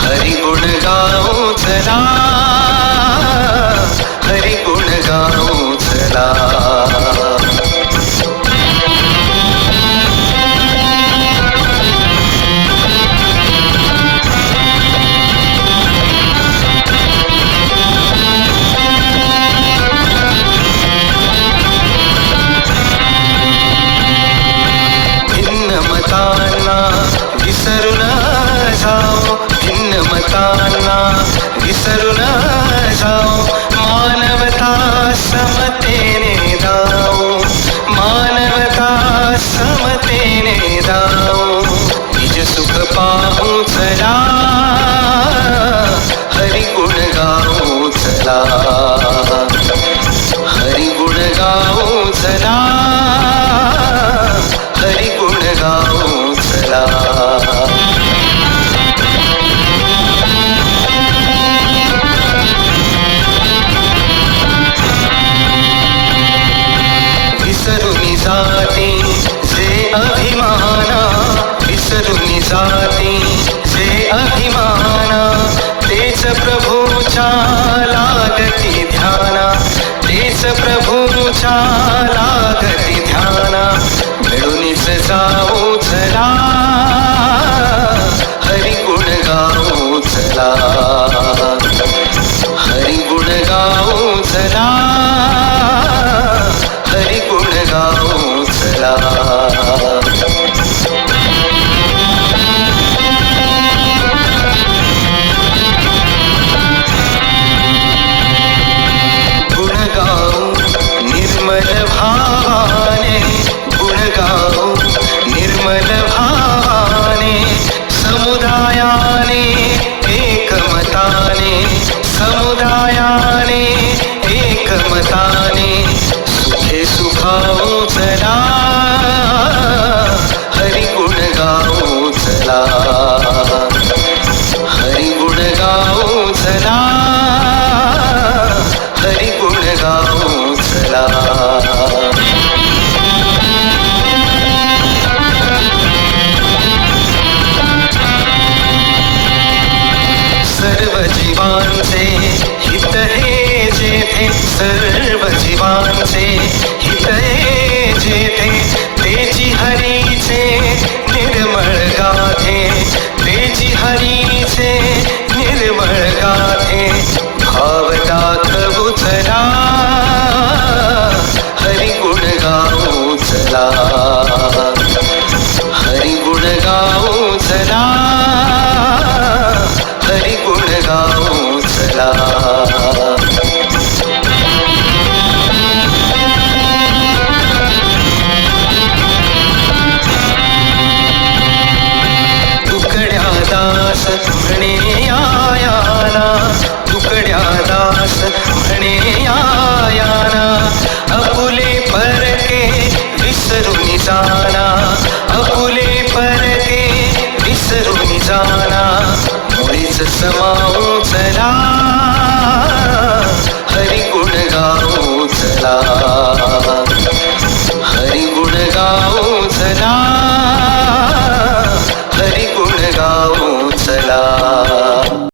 हरि गुण गाऊ चला, हरि गुण गाऊ चला. भिन्न मतांना विसरून जाऊ, भिन्न मतांना विसरून जाऊ, मानवता समतेने जाऊ, मानवता समतेने जाऊ. निज सुख पाहू चला, हरि गुण गाऊ चला, हरि गुण गाऊ चला, हरि गुण गाऊ चला. विसरून जाती जे अभिमाना, विसरून जाती जे अभिमाना, तेच प्रभूच्या लागती ध्याना, तेच प्रभूच्या लागती ध्याना. मिळूनच जाऊ चला, हरि गुण गाऊ चला, हरि गुण गाऊ चला, हरि गुण गाऊ चला. गुण गाऊ निर्मल भावाने, गुण गाऊ निर्मल भावाने, समुदायाने एकमताने, समुदायाने एकमताने, सुखे सुखाऊ चला, हरि गुण गाऊ चला, हरि गुण गाऊ चला, हरि गुण गाऊ चला. सर्व जीवांचे हित हे जेथे, सर्व जीवांचे हित हे जेथे, तेची हरीचे निर्मळ गाथे,